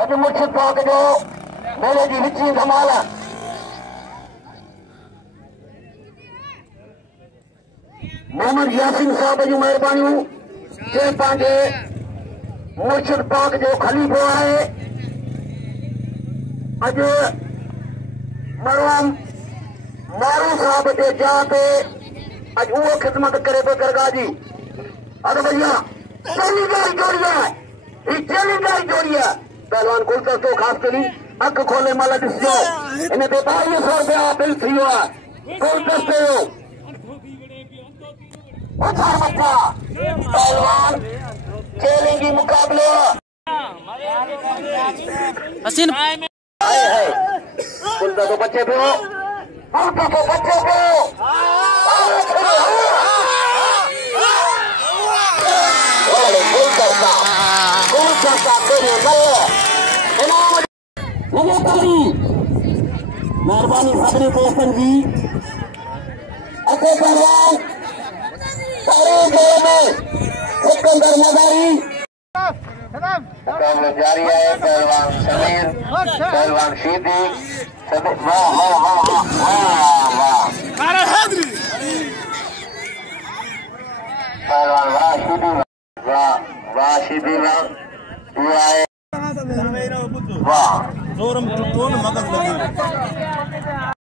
अज मुर्शिद पाक जो मेले की विची धमाल मोहम्मद यासीन साहब जी मेहरबानियूं जे पंहिंजे मुर्शिद पाक जो खलीफ़ो आहे। अज मरहूम मारू साहब जे जहाँ पे अज वो खिदमत करे पे दरगाह जी। अरे भैया चली गई जोड़िया चली गई जोड़िया पहलवान कुल तो खास करी अख खोले माल ॾिसजो इन ते 2200 रुपया बिल थी वियो आहे। कुल दस्ते पहलवान चैलेंजी मुकाबलो हसीन कुल तो बच्चे पे बच्चे पे मेहरबानी सभी दोस्तों की अच्छे पहलवान सारे जोड़ में सिकंदर मदारी मुकाबला जारी है। पहलवान समीर पहलवान शीदी वाह वाह वाह वाह वाह पहलवान वाह शीदी वाह वाह शीदी वाह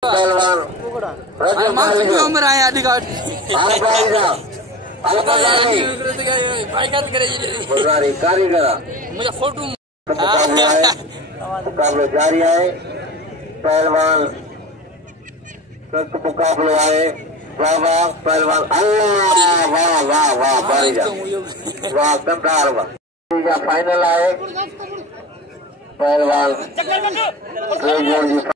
पहलवान उम्र आया अधिकार कारीगर मुझे फोटो मुकाबलो जारी है। पहलवान सख्त मुकाबलो है। वाह वाह पहलवान वाह वाह वाह वाह वाह कंधार वाह फाइनल है। पहलवान